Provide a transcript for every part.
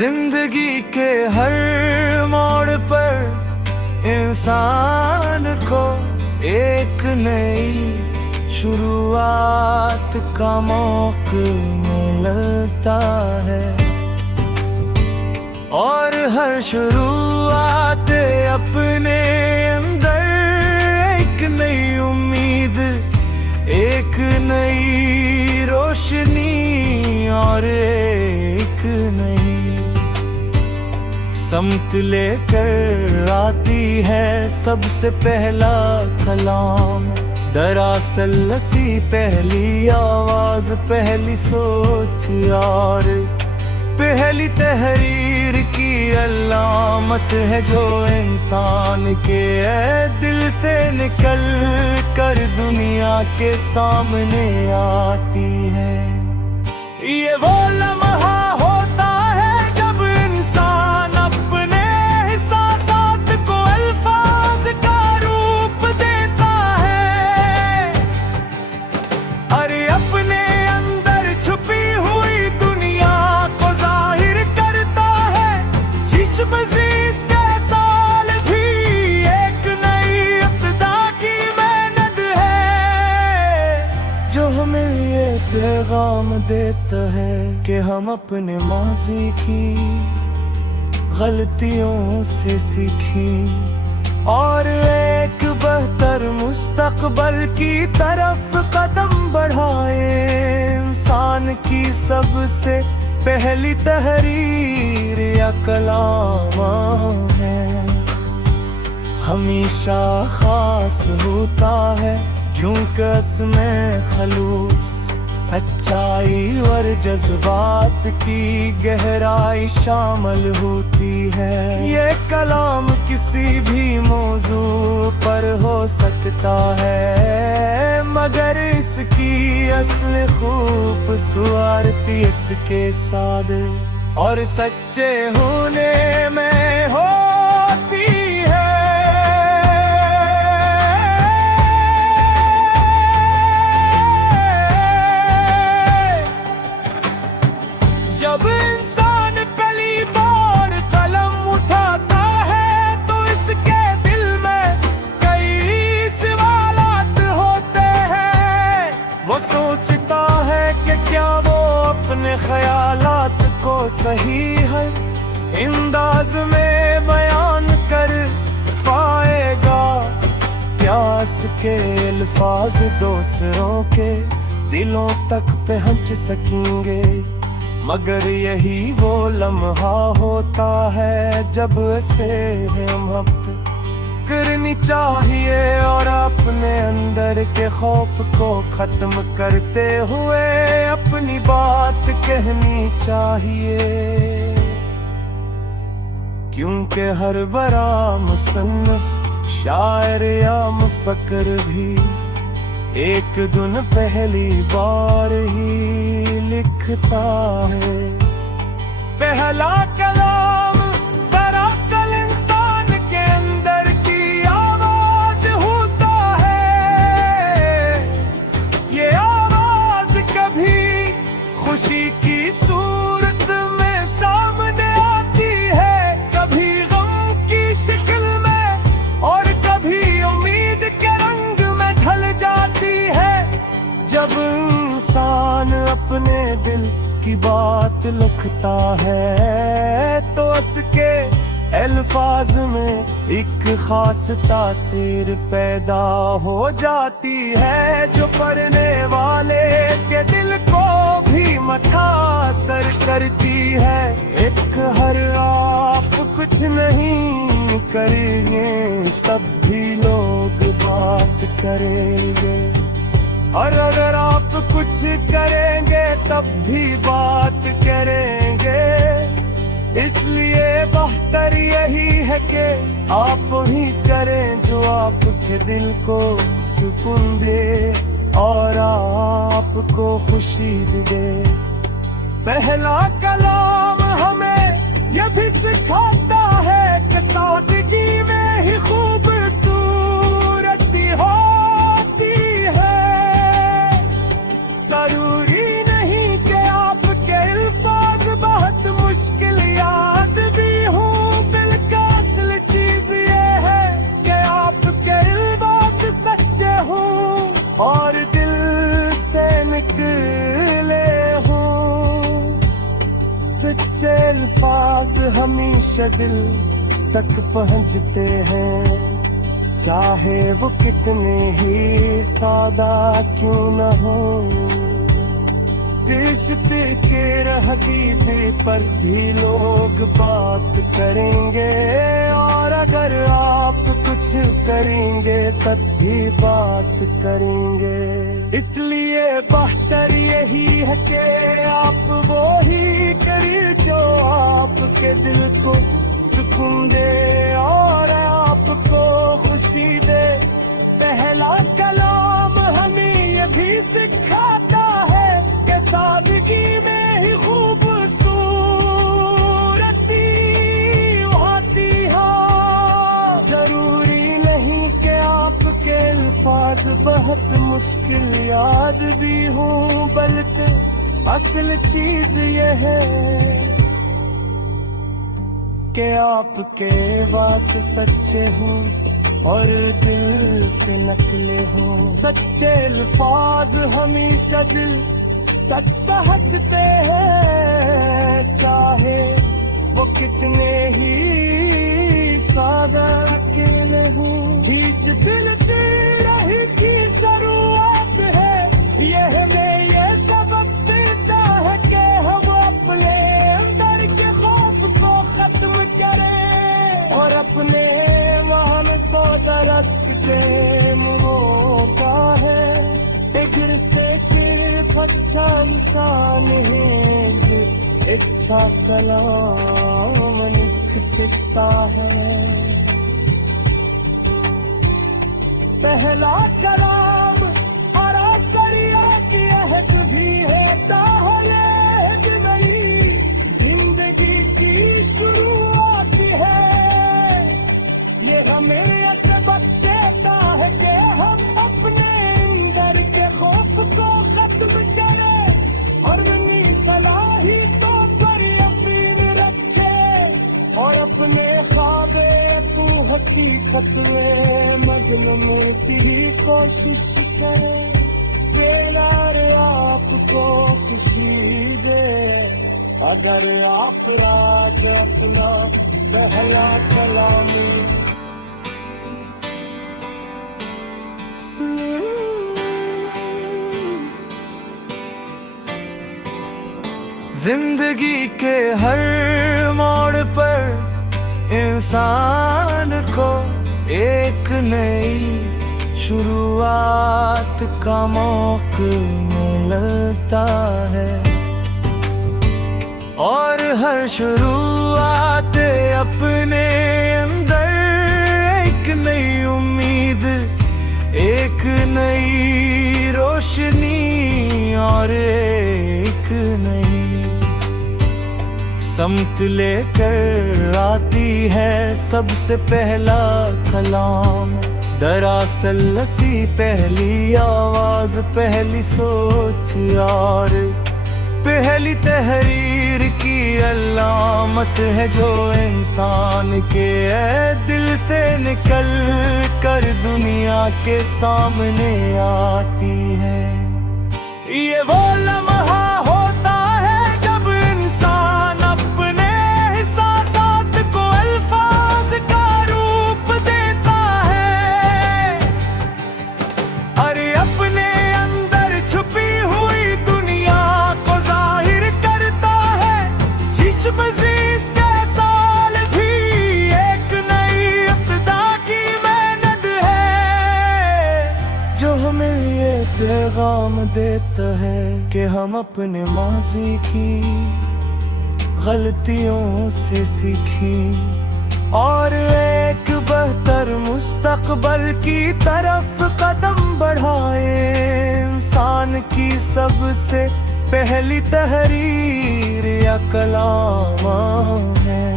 जिंदगी के हर मोड़ पर इंसान को एक नई शुरुआत का मौका मिलता है, और हर शुरुआत अपने अंदर एक नई उम्मीद, एक नई रोशनी और एक नई समत लेकर आती है। सबसे पहला कलाम दरअसल लसी पहली आवाज, पहली सोच और पहली तहरीर की अलामत है, जो इंसान के दिल से निकल कर दुनिया के सामने आती है। ये वो लम्हा होता है जब इंसान अपने एहसासात को अल्फाज का रूप देता है, अरे अपने अंदर छुपी हुई दुनिया को जाहिर करता है। खुशबजीज के साल भी एक नई इब्तिदा की मेहनत है, जो हमें ये पैगाम देता है कि हम अपने माजी की गलतियों से सीखें और एक बेहतर मुस्तकबल की तरफ कदम बढ़ाएं। इंसान की सबसे पहली तहरीर या कलाम है, हमेशा खास होता है, क्योंकि इसमें खलूस सच्चाई और जज्बात की गहराई शामिल होती है। ये कलाम किसी भी मौजू पर हो सकता है, मगर इसकी असली खूबसूरती इसके सादे और सच्चे होने में होती है। जब इंसान पहली बार कलम उठाता है तो इसके दिल में कई सवालात होते हैं। वो सोचता है कि क्या वो अपने ख्यालात को सही है अंदाज में बयान कर पाएगा। प्यास के अल्फाज दूसरों के दिलों तक पहुंच सकेंगे, मगर यही वो लम्हा होता है जब से हम करनी चाहिए और अपने अंदर के खौफ को खत्म करते हुए अपनी बात कहनी चाहिए। क्योंकि हर बड़ा मुसन्निफ, शायर या मुफक्किर भी एक दिन पहली बार ही लिखता है। पहला कलाम दरअसल इंसान के अंदर की आवाज होता है। ये आवाज कभी खुशी की सूरत में सामने आती है, कभी गम की शक्ल में और कभी उम्मीद के रंग में ढल जाती है। जब इंसान अपने दिल की बात लिखता है तो उसके अल्फाज में एक खास तासीर पैदा हो जाती है, जो पढ़ने वाले के दिल को भी मुतासर करती है। एक हर आप कुछ नहीं करेंगे तब भी लोग बात करेंगे, और अगर आप कुछ करेंगे तब भी बात करेंगे। इसलिए बेहतर यही है कि आप ही करें जो आपके दिल को सुकून दे और आपको खुशी दे। पहला कलाम हमें यह भी सिखाता है कि सादगी में ही खूबसूरती होती है। जरूरी नहीं कि आपके अल्फाज बहुत मुश्किल या अल्फाज हमेशा दिल तक पहुंचते हैं, चाहे वो कितने ही सादा क्यों न हो। देश पे के हकीकी पर भी लोग बात करेंगे, और अगर आप कुछ करेंगे तब भी बात करेंगे। इसलिए बेहतर यही है कि आप वो ही करिए जो आपके दिल को सुकून दे और आपको खुशी दे। पहला कलाम हमें ये भी सिखाता है कि सादगी में ही खूबसूरती होती है। जरूरी नहीं कि आपके अल्फाज बहुत मुश्किल याद भी हों, बल्कि असल चीज ये है कि आपके वास्ते सच्चे हों और दिल से निकले हों। सच्चे अल्फाज हमेशा दिल तक पहुंचते हैं, चाहे वो कितने ही सादा अकेले हों। इस दिल तेरा ही की जरूरत है, यह में ये सबक देता है कि हम अपने अंदर के खौफ को खत्म करें और अपने मान को दरस्त दे। मौका है फिक्र से फिर अच्छा इंसान है, इच्छा कलाम लिख सकता है। पहला कलाम हरा सरिया की अहद भी है, ताहयद नहीं जिंदगी की शुरुआत है। ये हमें यह सबक देता है कि हम अपने अंदर के खौफ को खत्म करें और अपनी सलाहियतों पर यकीन रखें और अपने ख्वाबे तू हकीकत में मजलूम की कोशिश करें। बेलार आपको खुशी दे अगर आप राज अपना पहला कलामी। जिंदगी के हर मोड़ पर इंसान को एक नई शुरुआत का मौका मिलता है, और हर शुरुआत अपने अंदर एक नई उम्मीद, एक नई रोशनी और एक नई समत लेकर आती है। सबसे पहला कलाम दरअसल ऐसी पहली आवाज, पहली सोच और पहली तहरीर की अलामत है, जो इंसान के दिल से निकल कर दुनिया के सामने आती है। ये वो लम्हा होता है जब इंसान अपने एहसासात को अल्फाज का रूप देता है। अरे अपने अंदर छुपी हुई दुनिया को जाहिर करता है। इश्क-ए-अज़ीज़ के साल भी एक नई इब्तिदा की मेहनत है, जो हमें ये पैगाम देता है कि हम अपने माजी की गलतियों से सीखें और एक बेहतर मुस्तकबल की तरफ कदम बढ़ाएं। इंसान की सबसे पहली तहरीर या कलाम है,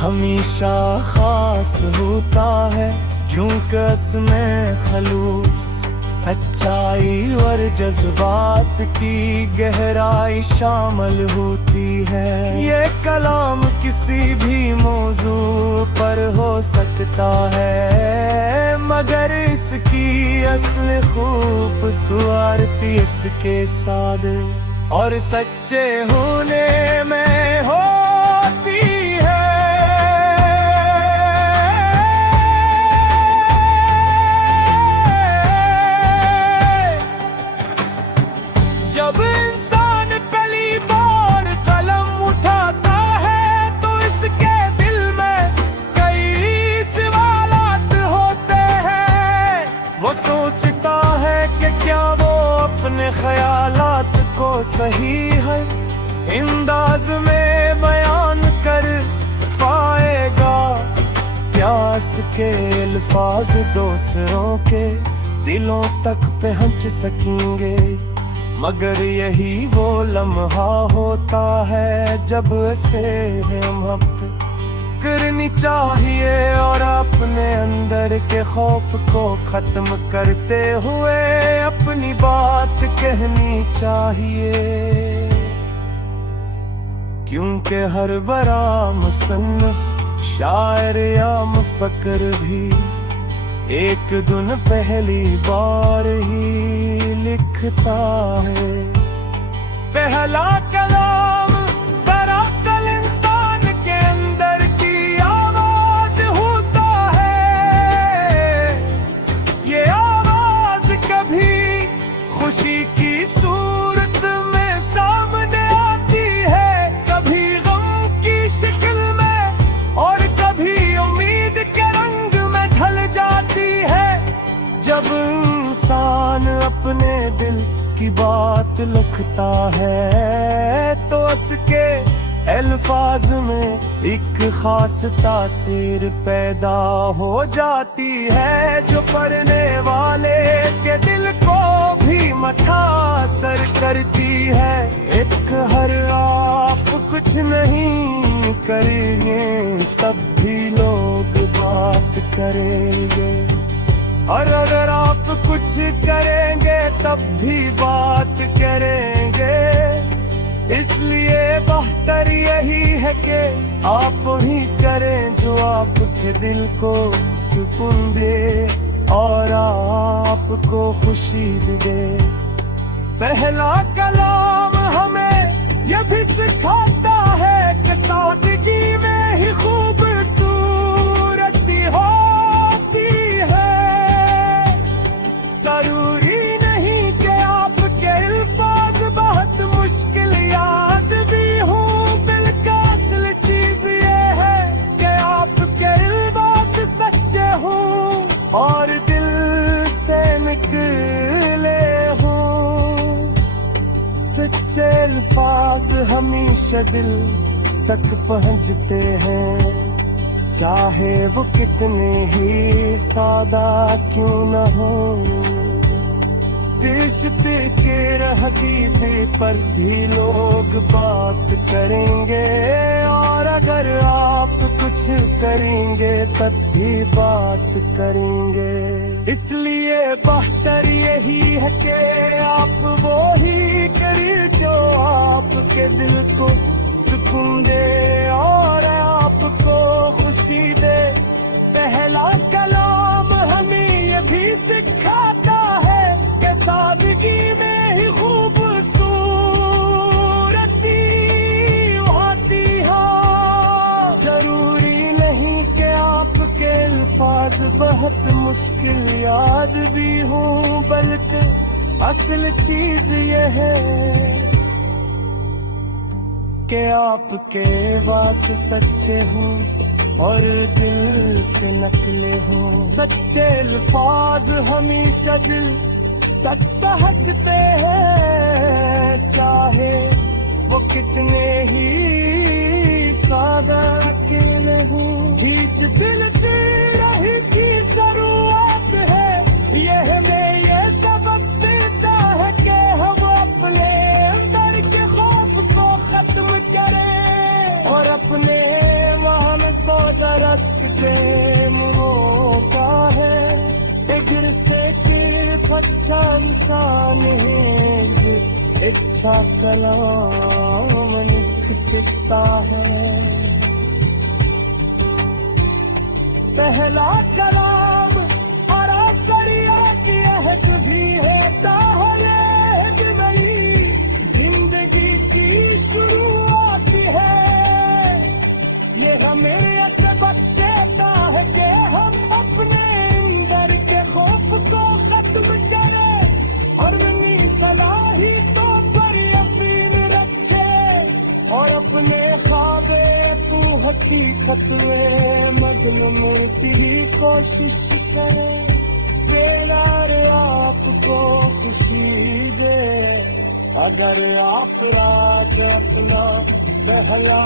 हमेशा खास होता है, क्योंकि इसमें खलूस, सच्चाई और जज्बात की गहराई शामिल होती है। ये कलाम किसी भी मौजू पर हो सकता है, मगर इसकी असल खूबसूरती इसके साथ और सच्चे होने में हो वो सोचता है कि क्या वो अपने ख्यालात को सही है अंदाज में बयान कर पाएगा। प्यास के अल्फाज दूसरों के दिलों तक पहुंच सकेंगे, मगर यही वो लम्हा होता है जब से मोहब्बत करनी चाहिए और अपने अंदर के खौफ को खत्म करते हुए अपनी बात कहनी चाहिए। क्योंकि हर बड़ा मुसन्निफ शायर या मुफक्किर भी एक दिन पहली बार ही लिखता है। पहला कलाम दरअसल इंसान के अंदर की आवाज होता है। ये आवाज कभी खुशी की सूरत में सामने आती है, कभी गम की शक्ल में और कभी उम्मीद के रंग में ढल जाती है। जब इंसान अपने दिल की बात लिखता है तो उसके अल्फाज में एक खास तासीर पैदा हो जाती है, जो पढ़ने वाले के दिल को भी मुतासर करती है। एक हर आप कुछ नहीं करेंगे तब भी लोग बात करेंगे, और अगर आप कुछ करेंगे तब भी बात करेंगे। इसलिए बेहतर यही है कि आप ही करें जो आपके दिल को सुकून दे और आपको खुशी दे। पहला कलाम हमें यह भी सिखाता है कि सादगी में ही खूबसूरती होती है। जरूरी नहीं कि आपके अल्फाज बहुत मुश्किल याद भी हो, बल्कि असल चीज ये है कि आपके अल्फाज सच्चे हों और दिल से निकले हों। सच्चे अल्फाज हमेशा दिल तक पहुंचते हैं, चाहे वो कितने ही सादा क्यों न हो। देश पे के हकीकत पर भी लोग बात करेंगे, और अगर आप कुछ करेंगे तब भी बात करेंगे। इसलिए बेहतर यही है कि आप वो ही करिए जो आपके दिल को सुकून दे और आपको खुशी दे। पहला कलाम हमें ये भी सिखाता है कि सादगी में ही खूबसूरती होती है। जरूरी नहीं कि आपके अल्फाज बहुत मुश्किल याद भी हों, बल्कि असल चीज ये है कि आपके वास सच्चे हों और दिल से नकले हों। सच्चे अल्फाज हमेशा दिल तक पहुंचते हैं, चाहे वो कितने ही सादा अकेले हों। इस दिल की रही की शुरुआत है, यह हमें ये सबक देता है कि हम अपने अंदर के खौफ को खत्म करें और अपने मान को दरस्त दे। मौका है गिर से गिर अच्छा इंसान है, इच्छा कलाम लिख सकता है। पहला कलाम और असरिया की अहद भी है, ताहरेद नई जिंदगी की शुरुआत है। ये हमें यह सबक देता है कि हम अपने अंदर के खौफ को खत्म करें और अपनी सलाहियतों पर यकीन रखें और अपने ख्वाबे को हकीकत में बदलने की कोशिश करें। बेगार आपको खुशी दे, अगर आप राज अपना बहला